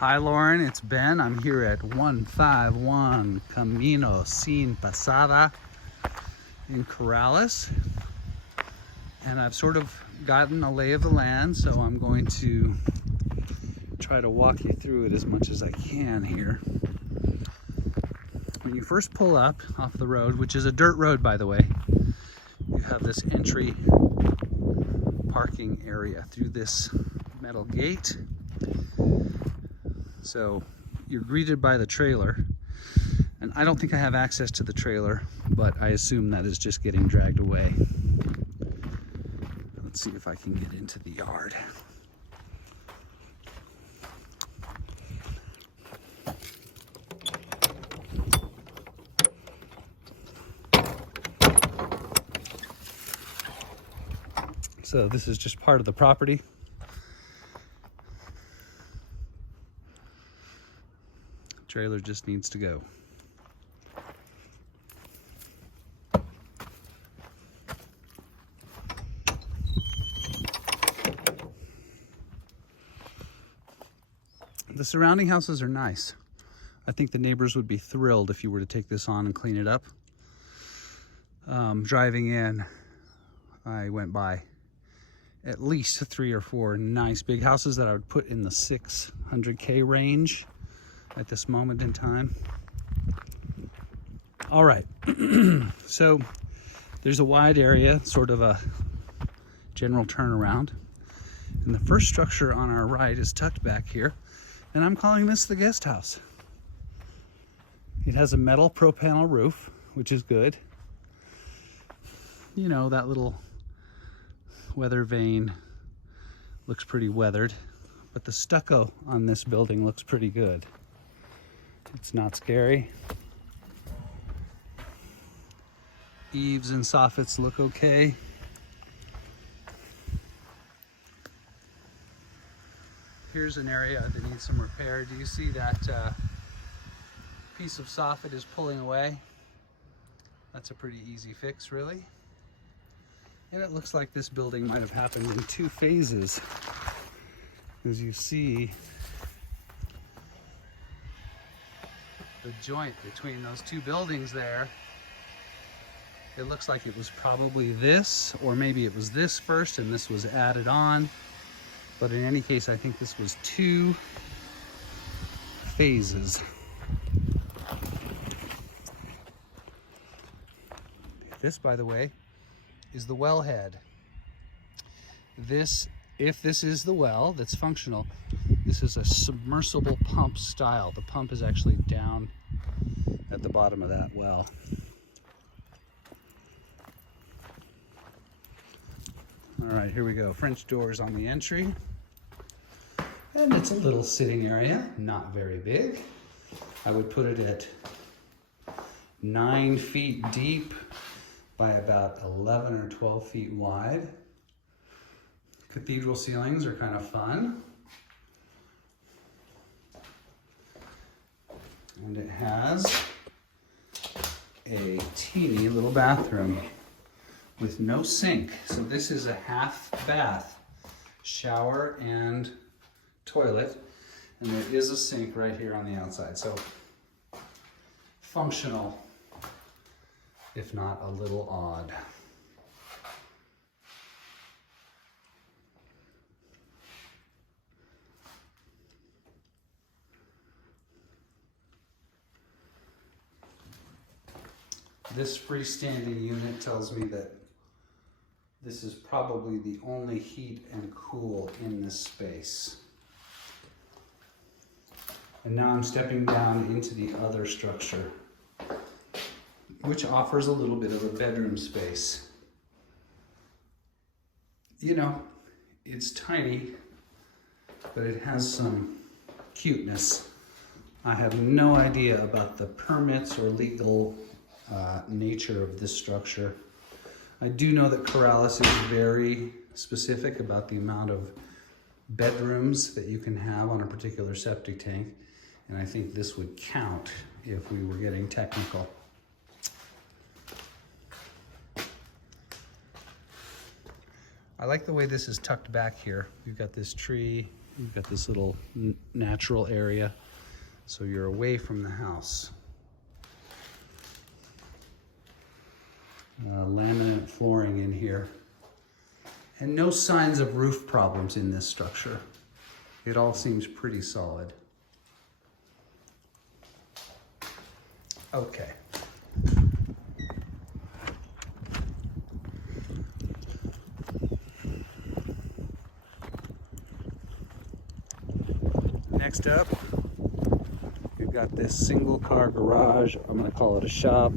Hi Lauren, it's Ben. I'm here at 151 Camino Sin Pasada in Corrales. And I've sort of gotten a lay of the land, so I'm going to try to walk you through it as much as I can here. When you first pull up off the road, which is a dirt road by the way, you have this entry parking area through this metal gate. So you're greeted by the trailer, and I don't think I have access to the trailer, but I assume that is just getting dragged away. Let's see if I can get into the yard. So this is just part of the property. Trailer just needs to go. The surrounding houses are nice. I think the neighbors would be thrilled if you were to take this on and clean it up. Driving in, I went by at least 3 or 4 nice big houses that I would put in the 600K range at this moment in time. All right, so there's a wide area, sort of a general turnaround. And the first structure on our right is tucked back here, and I'm calling this the guest house. It has a metal pro-panel roof, which is good. You know, that little weather vane looks pretty weathered, but the stucco on this building looks pretty good. It's not scary. Eaves and soffits look okay. Here's an area that needs some repair. Do you see that piece of soffit is pulling away? That's a pretty easy fix, really. And it looks like this building might have happened in 2 phases. As you see, the joint between those 2 buildings there, it looks like it was probably this, or maybe it was this first and this was added on. But in any case, I think this was 2 phases. This, by the way, is the wellhead. This, if this is the well that's functional, this is a submersible pump style. The pump is actually down at the bottom of that well. All right, here we go. French doors on the entry. And it's a little sitting area, not very big. I would put it at 9 feet deep by about 11 or 12 feet wide. Cathedral ceilings are kind of fun. And it has a teeny little bathroom with no sink. So this is a half bath, shower and toilet. And there is a sink right here on the outside. So functional, if not a little odd. This freestanding unit tells me that this is probably the only heat and cool in this space. And now I'm stepping down into the other structure, which offers a little bit of a bedroom space. You know, it's tiny, but it has some cuteness. I have no idea about the permits or legal nature of this structure. I do know that Corrales is very specific about the amount of bedrooms that you can have on a particular septic tank, and I think this would count if we were getting technical. I like the way this is tucked back here. We've got this tree You've got this little natural area, so you're away from the house. Laminate flooring in here. And no signs of roof problems in this structure. It all seems pretty solid. Okay. Next up, we've got this single car garage. I'm gonna call it a shop.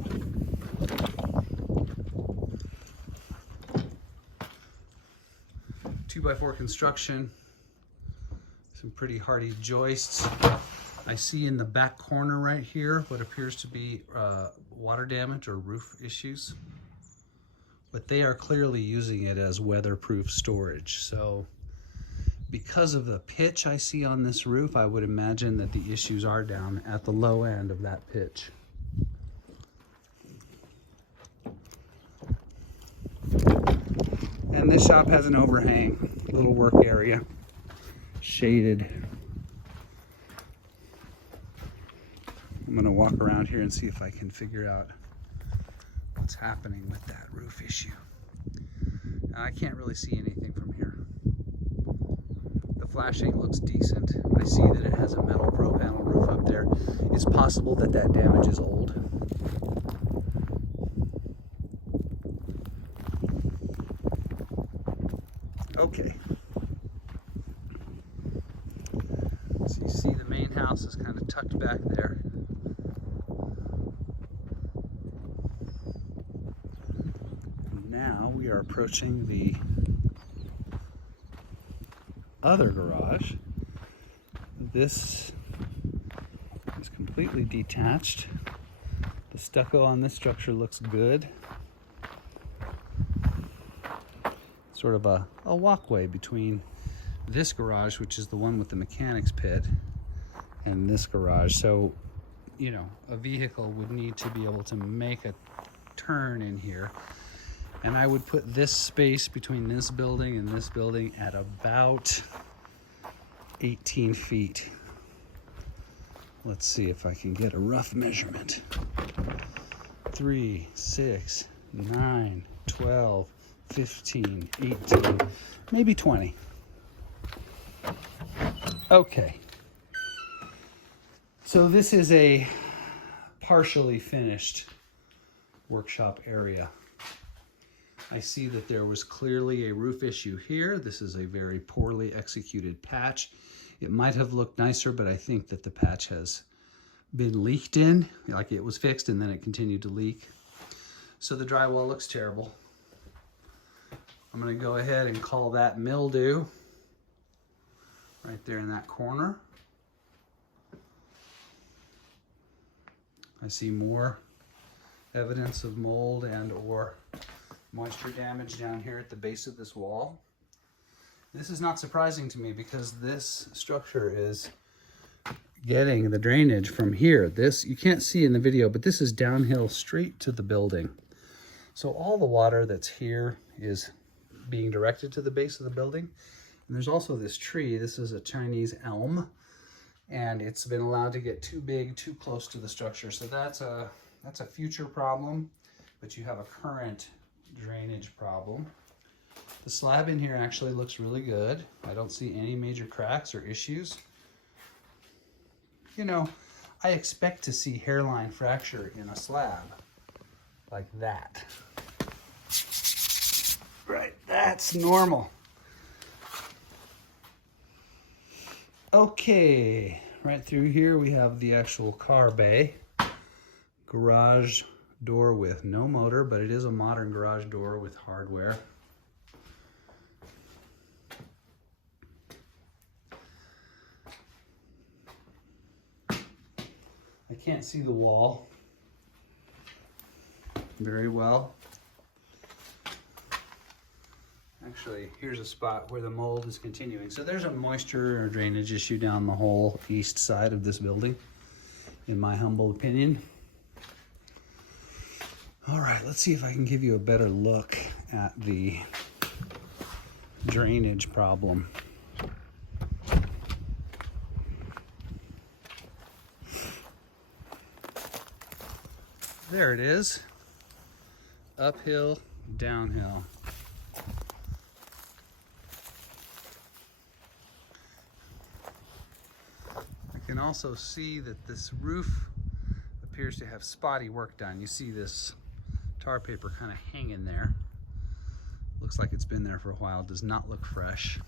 Two by four construction, some pretty hardy joists. I see in the back corner right here what appears to be water damage or roof issues, but they are clearly using it as weatherproof storage. So because of the pitch I see on this roof, I would imagine that the issues are down at the low end of that pitch. And this shop has an overhang, little work area, shaded. I'm gonna walk around here and see if I can figure out what's happening with that roof issue. I can't really see anything from here. The flashing looks decent. I see that it has a metal pro panel roof up there. It's possible that that damage is old. Okay. So you see the main house is kind of tucked back there. And now we are approaching the other garage. This is completely detached. The stucco on this structure looks good. Sort of a walkway between this garage, which is the one with the mechanics pit, and this garage. So, you know, a vehicle would need to be able to make a turn in here. And I would put this space between this building and this building at about 18 feet. Let's see if I can get a rough measurement. 3, 6, 9, 12, 15, 18, maybe 20. Okay. So this is a partially finished workshop area. I see that there was clearly a roof issue here. This is a very poorly executed patch. It might have looked nicer, but I think that the patch has been leaked in, like it was fixed and then it continued to leak. So the drywall looks terrible. I'm gonna go ahead and call that mildew right there in that corner. I see more evidence of mold and or moisture damage down here at the base of this wall. This is not surprising to me because this structure is getting the drainage from here. This, you can't see in the video, but this is downhill straight to the building. So all the water that's here is being directed to the base of the building. And there's also this tree. This is a Chinese elm, and it's been allowed to get too big, too close to the structure. So that's a future problem, but you have a current drainage problem. The slab in here actually looks really good. I don't see any major cracks or issues. You know, I expect to see hairline fracture in a slab like that. Right, that's normal. Okay, right through here we have the actual car bay. Garage door with no motor, but it is a modern garage door with hardware. I can't see the wall very well. Actually, here's a spot where the mold is continuing. So there's a moisture or drainage issue down the whole east side of this building, in my humble opinion. All right, let's see if I can give you a better look at the drainage problem. There it is. Uphill, downhill. I can also see that this roof appears to have spotty work done. You see this tar paper kind of hanging there. Looks like it's been there for a while. Does not look fresh.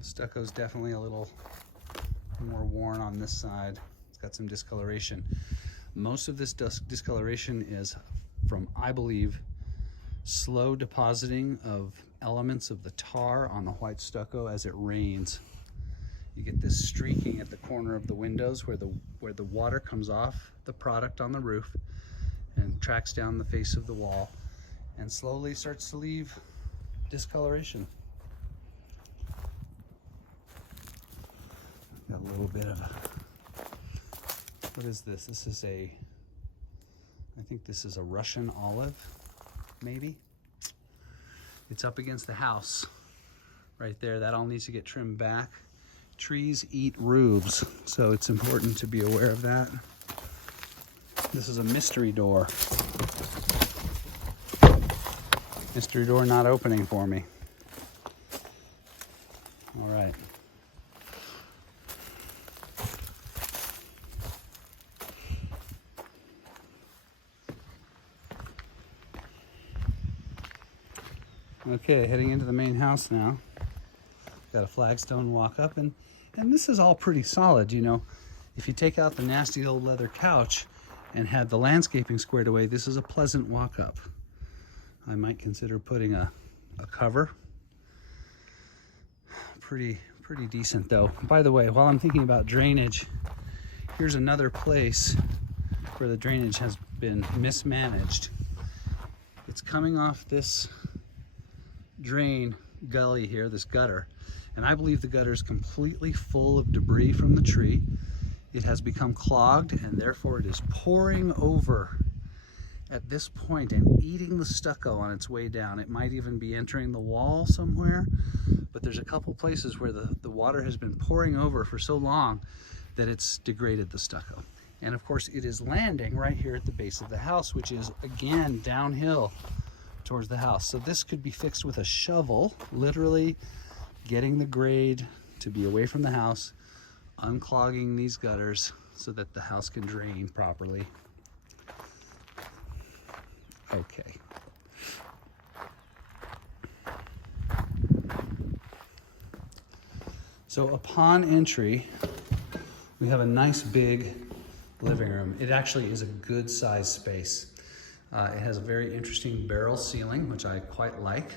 Stucco's definitely a little more worn on this side. It's got some discoloration. Most of this discoloration is from, I believe, slow depositing of elements of the tar on the white stucco as it rains. You get this streaking at the corner of the windows where the water comes off the product on the roof and tracks down the face of the wall and slowly starts to leave discoloration. Got a little bit of what is this? This is I think this is a Russian olive, maybe. It's up against the house right there. That all needs to get trimmed back. Trees eat roofs, so it's important to be aware of that. This is a mystery door. Mystery door not opening for me. All right. Okay, heading into the main house now. Got a flagstone walk up, and this is all pretty solid, you know. If you take out the nasty old leather couch and had the landscaping squared away, this is a pleasant walk up. I might consider putting a cover. Pretty decent though. By the way, while I'm thinking about drainage, here's another place where the drainage has been mismanaged. It's coming off this drain gully here, this gutter, and I believe the gutter is completely full of debris from the tree. It has become clogged, and therefore it is pouring over at this point and eating the stucco on its way down. It might even be entering the wall somewhere, but there's a couple places where the water has been pouring over for so long that it's degraded the stucco. And of course it is landing right here at the base of the house, which is again downhill towards the house. So this could be fixed with a shovel, literally getting the grade to be away from the house, unclogging these gutters so that the house can drain properly. Okay. So upon entry, we have a nice big living room. It actually is a good sized space. It has a very interesting barrel ceiling, which I quite like,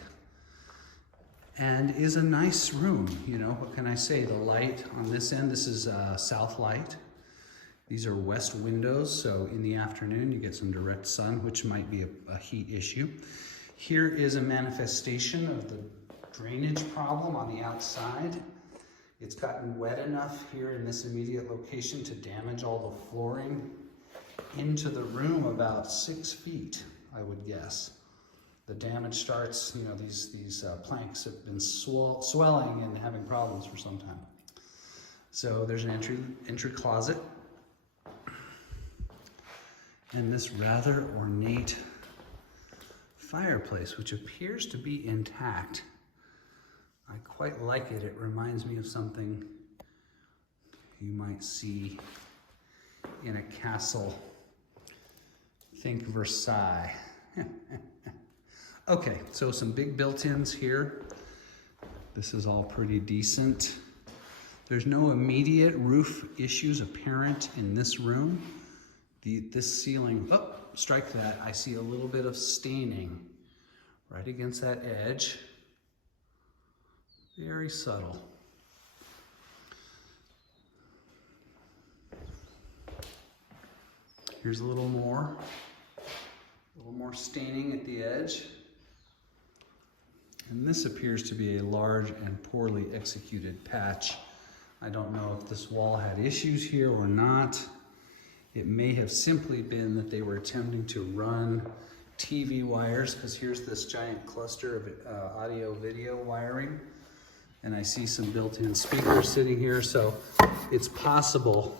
and is a nice room. You know, what can I say? The light on this end, this is south light. These are west windows, so in the afternoon you get some direct sun, which might be a heat issue. Here is a manifestation of the drainage problem on the outside. It's gotten wet enough here in this immediate location to damage all the flooring into the room about 6 feet, I would guess. The damage starts, you know, these planks have been swelling and having problems for some time. So there's an entry closet. And this rather ornate fireplace, which appears to be intact. I quite like it. It reminds me of something you might see in a castle. Think Versailles. Okay, so some big built-ins here. This is all pretty decent. There's no immediate roof issues apparent in this room. This ceiling, oh, strike that. I see a little bit of staining right against that edge. Very subtle. Here's a little more staining at the edge. And this appears to be a large and poorly executed patch. I don't know if this wall had issues here or not. It may have simply been that they were attempting to run TV wires, because here's this giant cluster of audio video wiring. And I see some built-in speakers sitting here, so it's possible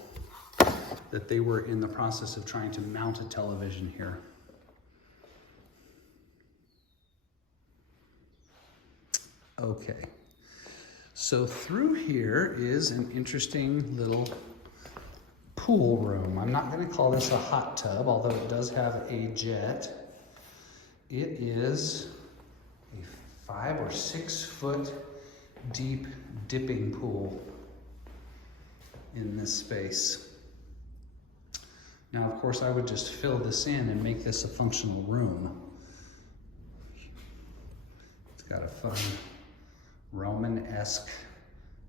that they were in the process of trying to mount a television here. Okay, so through here is an interesting little pool room. I'm not going to call this a hot tub, although it does have a jet. It is a 5 or 6 foot deep dipping pool in this space. Now, of course, I would just fill this in and make this a functional room. It's got a fun Roman-esque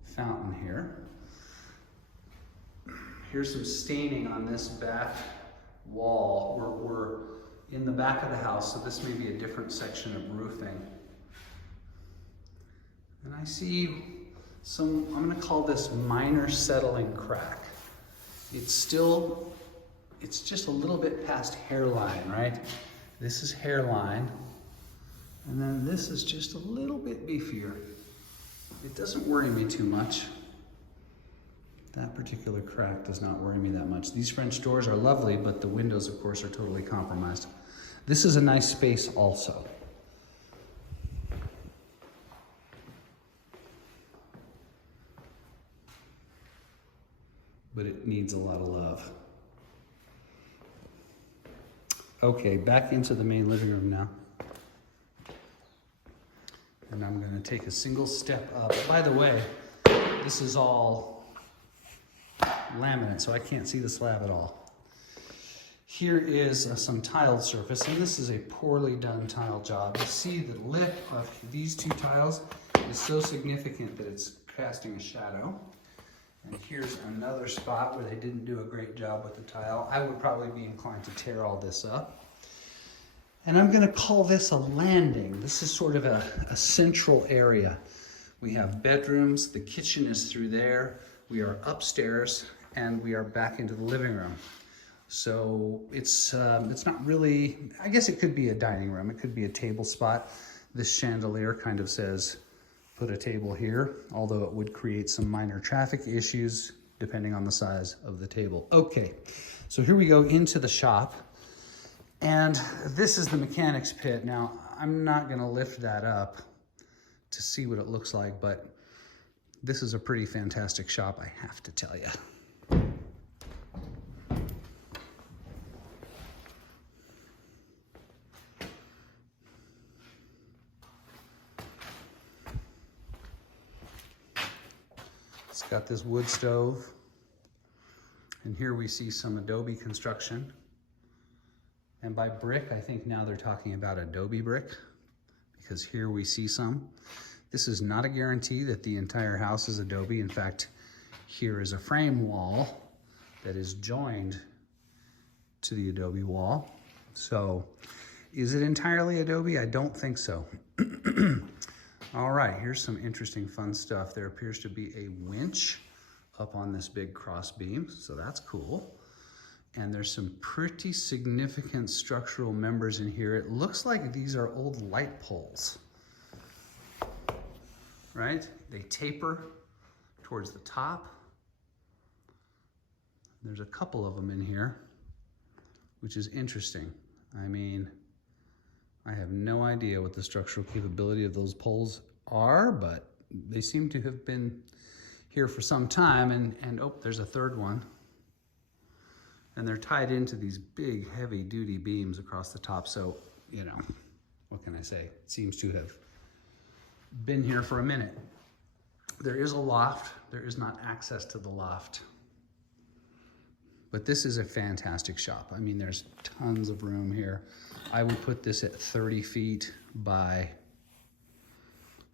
fountain here. Here's some staining on this back wall. We're in the back of the house, so this may be a different section of roofing. And I see some, I'm going to call this minor settling crack. It's just a little bit past hairline, right? This is hairline, and then this is just a little bit beefier. It doesn't worry me too much. That particular crack does not worry me that much. These French doors are lovely, but the windows, of course, are totally compromised. This is a nice space also. But it needs a lot of love. Okay, back into the main living room now. And I'm going to take a single step up. By the way, this is all laminate, so I can't see the slab at all. Here is some tiled surface, and this is a poorly done tile job. You see the lip of these two tiles is so significant that it's casting a shadow. And here's another spot where they didn't do a great job with the tile. I would probably be inclined to tear all this up. And I'm going to call this a landing. This is sort of a central area. We have bedrooms, the kitchen is through there, we are upstairs, and we are back into the living room. So it's not really, I guess it could be a dining room, it could be a table spot. This chandelier kind of says, put a table here, although it would create some minor traffic issues depending on the size of the table. Okay, so here we go into the shop. And this is the mechanics pit. Now, I'm not gonna lift that up to see what it looks like, but this is a pretty fantastic shop, I have to tell you. It's got this wood stove, and here we see some adobe construction. And by brick, I think now they're talking about adobe brick, because here we see some. This is not a guarantee that the entire house is adobe. In fact, here is a frame wall that is joined to the adobe wall. So is it entirely adobe? I don't think so. All right, here's some interesting fun stuff. There appears to be a winch up on this big cross beam, so that's cool. And there's some pretty significant structural members in here. It looks like these are old light poles, right? They taper towards the top. There's a couple of them in here, which is interesting. I mean, I have no idea what the structural capability of those poles are, but they seem to have been here for some time. And oh, there's a third one. And they're tied into these big, heavy-duty beams across the top. So, you know, what can I say? It seems to have been here for a minute. There is a loft. There is not access to the loft. But this is a fantastic shop. I mean, there's tons of room here. I would put this at 30 feet by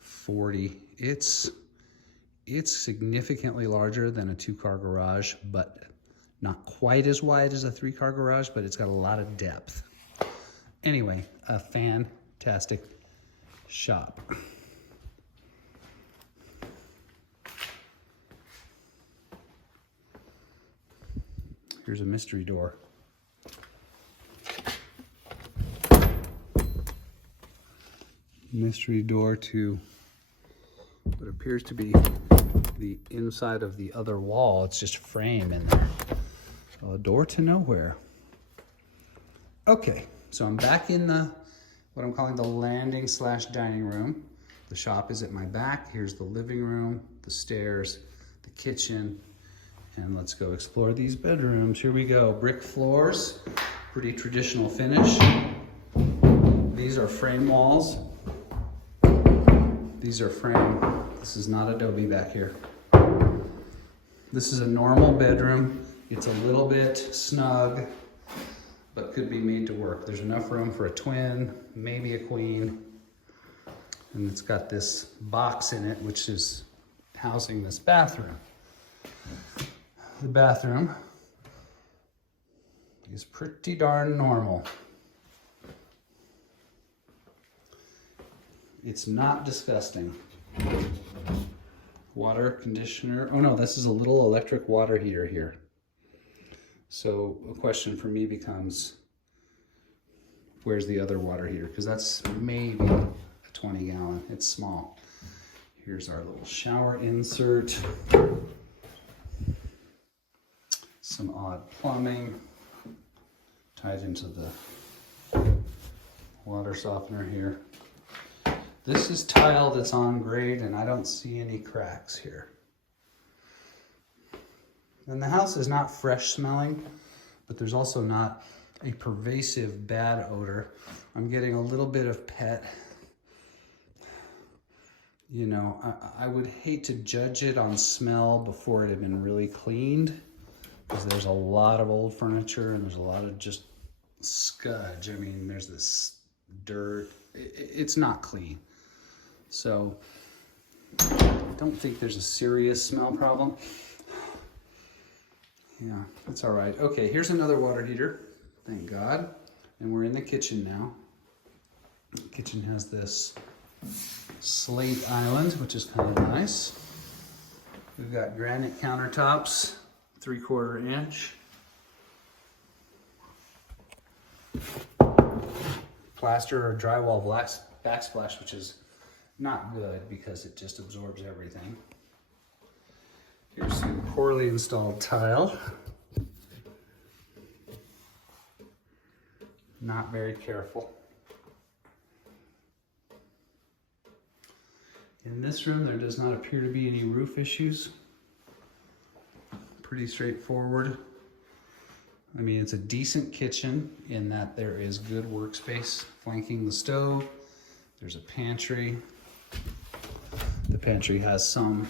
40. It's significantly larger than a 2-car garage, but not quite as wide as a 3-car garage, but it's got a lot of depth. Anyway, a fantastic shop. Here's a mystery door. Mystery door to what appears to be the inside of the other wall. It's just frame in there. A door to nowhere. Okay, so I'm back in what I'm calling the landing / dining room. The shop is at my back. Here's the living room, the stairs, the kitchen, and let's go explore these bedrooms. Here we go. Brick floors, pretty traditional finish. These are frame walls. These are frame. This is not adobe back here. This is a normal bedroom. It's a little bit snug, but could be made to work. There's enough room for a twin, maybe a queen. And it's got this box in it, which is housing this bathroom. The bathroom is pretty darn normal. It's not disgusting. Water conditioner. Oh no, this is a little electric water heater here. So a question for me becomes, where's the other water heater? Because that's maybe a 20 gallon. It's small. Here's our little shower insert. Some odd plumbing tied into the water softener here. This is tile that's on grade and I don't see any cracks here. And the house is not fresh smelling, but there's also not a pervasive bad odor. I'm getting a little bit of pet. You know, I would hate to judge it on smell before it had been really cleaned, because there's a lot of old furniture and there's a lot of just scudge. I mean, there's this dirt. It's not clean. So I don't think there's a serious smell problem. Yeah, it's all right. Okay, here's another water heater, thank God. And we're in the kitchen now. The kitchen has this slate island, which is kind of nice. We've got granite countertops, 3/4 inch. Plaster or drywall backsplash, which is not good because it just absorbs everything. Here's some poorly installed tile. Not very careful. In this room, there does not appear to be any roof issues. Pretty straightforward. I mean, it's a decent kitchen in that there is good workspace flanking the stove. There's a pantry. The pantry has some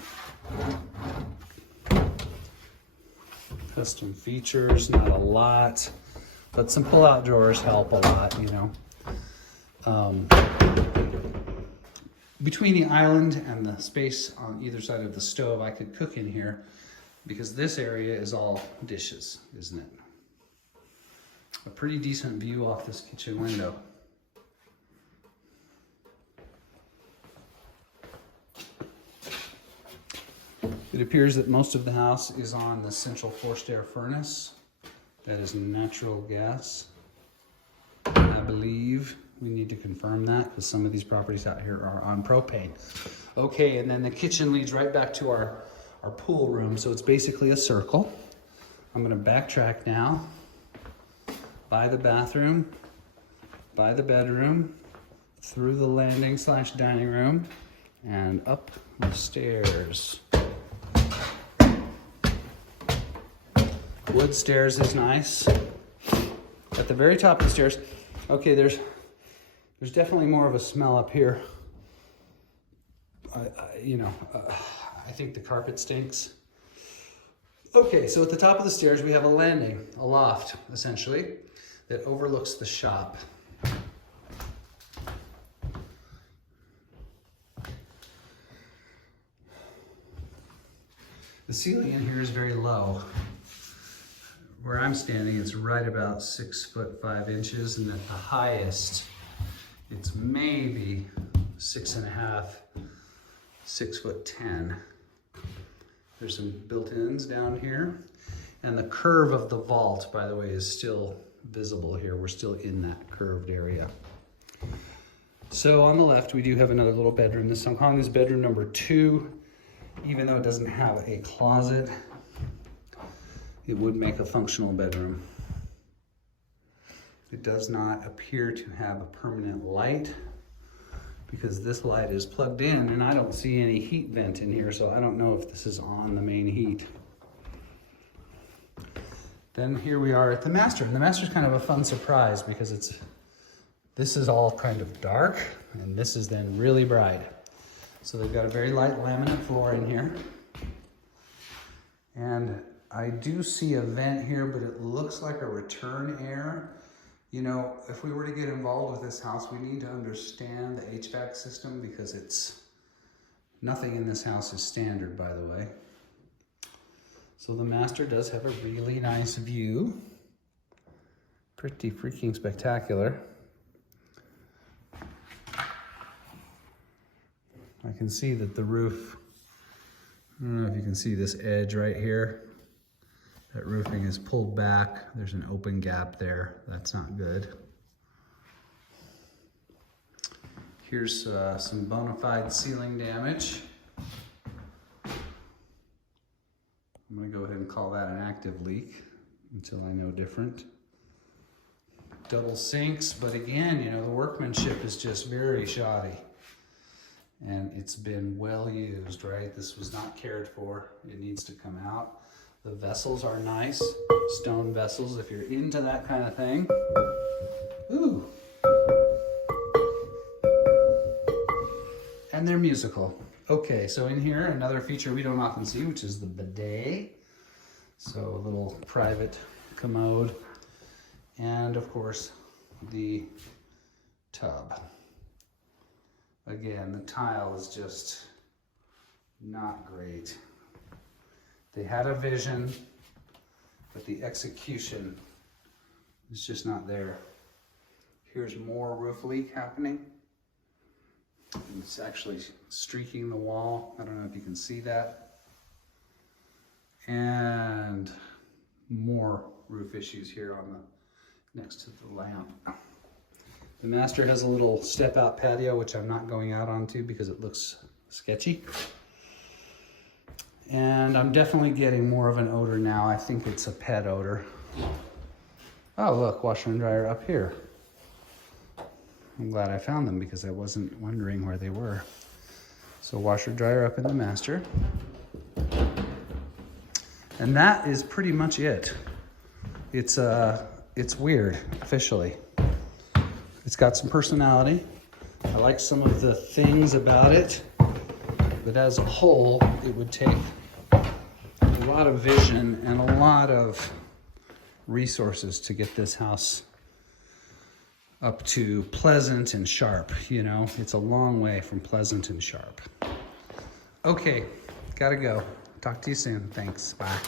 custom features, not a lot, but some pull-out drawers help a lot, you know. Between the island and the space on either side of the stove, I could cook in here because this area is all dishes, isn't it? A pretty decent view off this kitchen window. It appears that most of the house is on the central forced air furnace. That is natural gas. I believe we need to confirm that because some of these properties out here are on propane. Okay, and then the kitchen leads right back to our pool room. So it's basically a circle. I'm gonna backtrack now. By the bathroom, by the bedroom, through the landing / dining room, and up the stairs. Wood stairs is nice. At the very top of the stairs, okay, there's definitely more of a smell up here. I think the carpet stinks. Okay, so at the top of the stairs, we have a landing, a loft, essentially, that overlooks the shop. The ceiling in here is very low. Where I'm standing, it's right about 6'5" and at the highest, it's maybe 6.5, 6'10". There's some built-ins down here. And the curve of the vault, by the way, is still visible here. We're still in that curved area. So on the left, we do have another little bedroom. I'm calling this bedroom number 2, even though it doesn't have a closet. it would make a functional bedroom. It does not appear to have a permanent light because this light is plugged in and I don't see any heat vent in here, so I don't know if this is on the main heat. Then here we are at the master. And the master's kind of a fun surprise because this is all kind of dark and this is then really bright. So they've got a very light laminate floor in here. And I do see a vent here, but it looks like a return air. You know, if we were to get involved with this house, we need to understand the HVAC system because nothing in this house is standard, by the way. So the master does have a really nice view. Pretty freaking spectacular. I can see that the roof, I don't know if you can see this edge right here. That roofing is pulled back. There's an open gap there. That's not good. Here's some bona fide ceiling damage. I'm gonna go ahead and call that an active leak until I know different. Double sinks, but again, you know, the workmanship is just very shoddy. And it's been well used, right? This was not cared for. It needs to come out. The vessels are nice, stone vessels, if you're into that kind of thing. Ooh. And they're musical. Okay, so in here, another feature we don't often see, which is the bidet. So a little private commode. And of course, the tub. Again, the tile is just not great. They had a vision, but the execution is just not there. Here's more roof leak happening. It's actually streaking the wall. I don't know if you can see that. And more roof issues here on the next to the lamp. The master has a little step out patio, which I'm not going out onto because it looks sketchy. And I'm definitely getting more of an odor now. I think it's a pet odor. Oh, look, washer and dryer up here. I'm glad I found them because I wasn't wondering where they were. So washer dryer up in the master. And that is pretty much it. It's weird, officially. It's got some personality. I like some of the things about it, but as a whole, it would take a lot of vision and a lot of resources to get this house up to pleasant and sharp, you know? It's a long way from pleasant and sharp. Okay, gotta go. Talk to you soon. Thanks, bye.